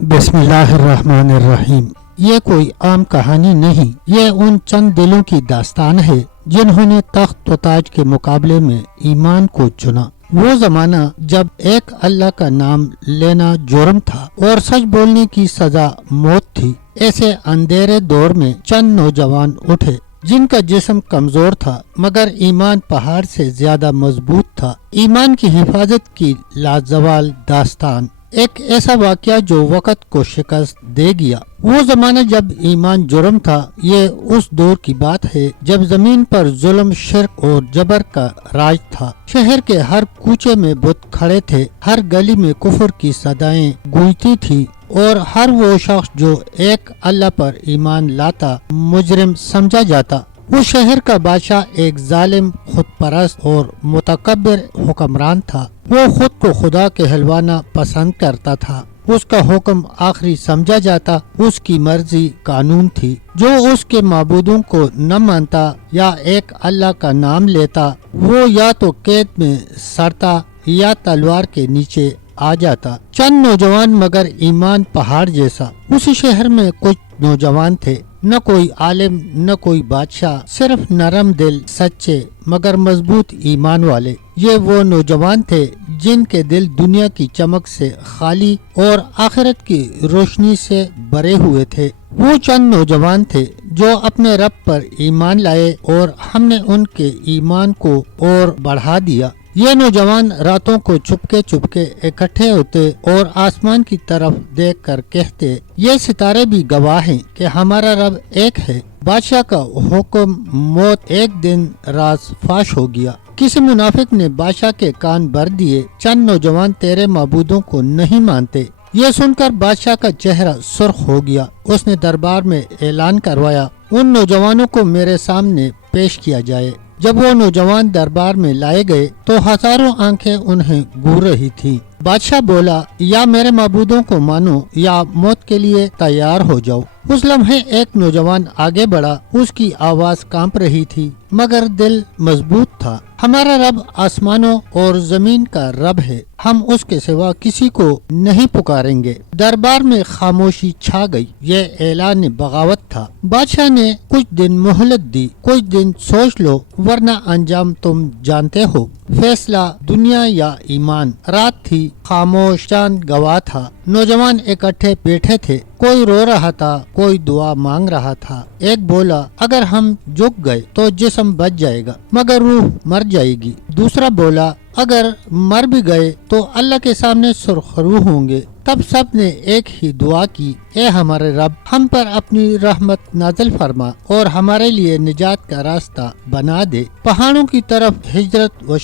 بسم اللہ الرحمن الرحیم۔ یہ کوئی عام کہانی نہیں، یہ ان چند دلوں کی داستان ہے جنہوں نے تخت و تاج کے مقابلے میں ایمان کو چنا۔ وہ زمانہ جب ایک اللہ کا نام لینا جرم تھا اور سچ بولنے کی سزا موت تھی، ایسے اندھیرے دور میں چند نوجوان اٹھے جن کا جسم کمزور تھا مگر ایمان پہاڑ سے زیادہ مضبوط تھا۔ ایمان کی حفاظت کی لازوال داستان، ایک ایسا واقعہ جو وقت کو شکست دے گیا۔ وہ زمانہ جب ایمان جرم تھا، یہ اس دور کی بات ہے جب زمین پر ظلم، شرک اور جبر کا راج تھا۔ شہر کے ہر کوچے میں بت کھڑے تھے، ہر گلی میں کفر کی صدائیں گونجتی تھی اور ہر وہ شخص جو ایک اللہ پر ایمان لاتا مجرم سمجھا جاتا۔ وہ شہر کا بادشاہ ایک ظالم، خود پرست اور متکبر حکمران تھا۔ وہ خود کو خدا کہلوانا پسند کرتا تھا۔ اس کا حکم آخری سمجھا جاتا، اس کی مرضی قانون تھی۔ جو اس کے معبودوں کو نہ مانتا یا ایک اللہ کا نام لیتا، وہ یا تو قید میں سڑتا یا تلوار کے نیچے آ جاتا۔ چند نوجوان مگر ایمان پہاڑ جیسا۔ اس شہر میں کچھ نوجوان تھے، نہ کوئی عالم نہ کوئی بادشاہ، صرف نرم دل، سچے مگر مضبوط ایمان والے۔ یہ وہ نوجوان تھے جن کے دل دنیا کی چمک سے خالی اور آخرت کی روشنی سے بھرے ہوئے تھے۔ وہ چند نوجوان تھے جو اپنے رب پر ایمان لائے اور ہم نے ان کے ایمان کو اور بڑھا دیا۔ یہ نوجوان راتوں کو چپکے اکٹھے ہوتے اور آسمان کی طرف دیکھ کر کہتے، یہ ستارے بھی گواہ ہیں کہ ہمارا رب ایک ہے۔ بادشاہ کا حکم موت ایک دن راز فاش ہو گیا۔ کسی منافق نے بادشاہ کے کان بھر دیے، چند نوجوان تیرے معبودوں کو نہیں مانتے۔ یہ سن کر بادشاہ کا چہرہ سرخ ہو گیا۔ اس نے دربار میں اعلان کروایا، ان نوجوانوں کو میرے سامنے پیش کیا جائے۔ جب وہ نوجوان دربار میں لائے گئے تو ہزاروں آنکھیں انہیں گور رہی تھی۔ بادشاہ بولا، یا میرے معبودوں کو مانو یا موت کے لیے تیار ہو جاؤ۔ اس لمحے ایک نوجوان آگے بڑھا، اس کی آواز کانپ رہی تھی مگر دل مضبوط تھا۔ ہمارا رب آسمانوں اور زمین کا رب ہے، ہم اس کے سوا کسی کو نہیں پکاریں گے۔ دربار میں خاموشی چھا گئی۔ یہ اعلان بغاوت تھا۔ بادشاہ نے کچھ دن مہلت دی، کچھ دن سوچ لو ورنہ انجام تم جانتے ہو۔ فیصلہ دنیا یا ایمان۔ رات تھی، خاموش، چاند گواہ تھا۔ نوجوان اکٹھے بیٹھے تھے، کوئی رو رہا تھا، کوئی دعا مانگ رہا تھا۔ ایک بولا، اگر ہم جھک گئے تو جسم بچ جائے گا مگر روح مر جائے گی۔ دوسرا بولا، اگر مر بھی گئے تو اللہ کے سامنے سرخرو ہوں گے۔ تب سب نے ایک ہی دعا کی، اے ہمارے رب، ہم پر اپنی رحمت نازل فرما اور ہمارے لیے نجات کا راستہ بنا دے۔ پہاڑوں کی طرف ہجرت وہ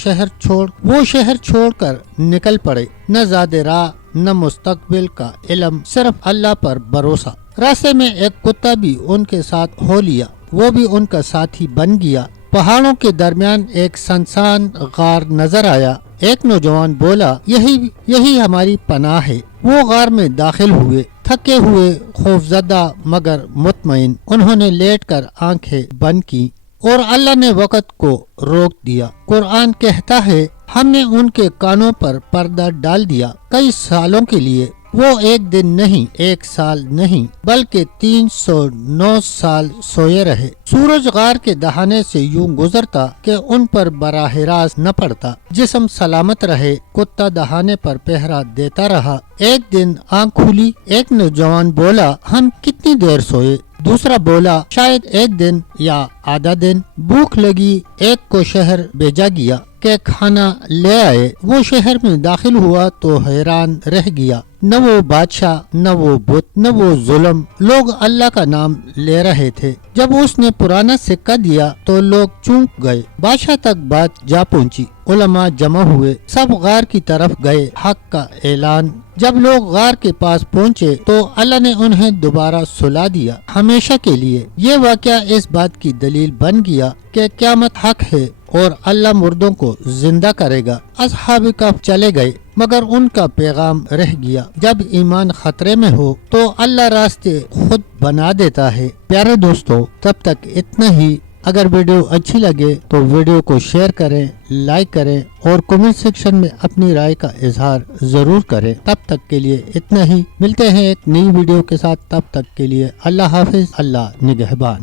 شہر چھوڑ کر نکل پڑے۔ نہ زاد راہ نہ مستقبل کا علم، صرف اللہ پر بھروسہ۔ راستے میں ایک کتا بھی ان کے ساتھ ہو لیا، وہ بھی ان کا ساتھی بن گیا۔ پہاڑوں کے درمیان ایک سنسان غار نظر آیا۔ ایک نوجوان بولا، یہی ہماری پناہ ہے۔ وہ غار میں داخل ہوئے، تھکے ہوئے، خوفزدہ مگر مطمئن۔ انہوں نے لیٹ کر آنکھیں بند کی اور اللہ نے وقت کو روک دیا۔ قرآن کہتا ہے، ہم نے ان کے کانوں پر پردہ ڈال دیا۔ کئی سالوں کے لیے، وہ ایک دن نہیں، ایک سال نہیں، بلکہ 309 سال سوئے رہے۔ سورج غار کے دہانے سے یوں گزرتا کہ ان پر براہ راست نہ پڑتا۔ جسم سلامت رہے، کتا دہانے پر پہرا دیتا رہا۔ ایک دن آنکھ کھلی، ایک نوجوان بولا، ہم کتنی دیر سوئے؟ دوسرا بولا، شاید ایک دن یا آدھا دن۔ بھوک لگی، ایک کو شہر بھیجا گیا کہ کھانا لے آئے۔ وہ شہر میں داخل ہوا تو حیران رہ گیا۔ نہ وہ بادشاہ، نہ وہ بت، نہ وہ ظلم، لوگ اللہ کا نام لے رہے تھے۔ جب اس نے پرانا سکہ دیا تو لوگ چونک گئے۔ بادشاہ تک بات جا پہنچی، علماء جمع ہوئے، سب غار کی طرف گئے۔ حق کا اعلان۔ جب لوگ غار کے پاس پہنچے تو اللہ نے انہیں دوبارہ سلا دیا، ہمیشہ کے لیے۔ یہ واقعہ اس بات کی دلیل بن گیا کہ قیامت حق ہے اور اللہ مردوں کو زندہ کرے گا۔ اصحاب کہف چلے گئے مگر ان کا پیغام رہ گیا۔ جب ایمان خطرے میں ہو تو اللہ راستے خود بنا دیتا ہے۔ پیارے دوستو، تب تک اتنا ہی۔ اگر ویڈیو اچھی لگے تو ویڈیو کو شیئر کریں، لائک کریں اور کمنٹ سیکشن میں اپنی رائے کا اظہار ضرور کریں۔ تب تک کے لیے اتنا ہی، ملتے ہیں ایک نئی ویڈیو کے ساتھ، تب تک کے لیے اللہ حافظ، اللہ نگہبان۔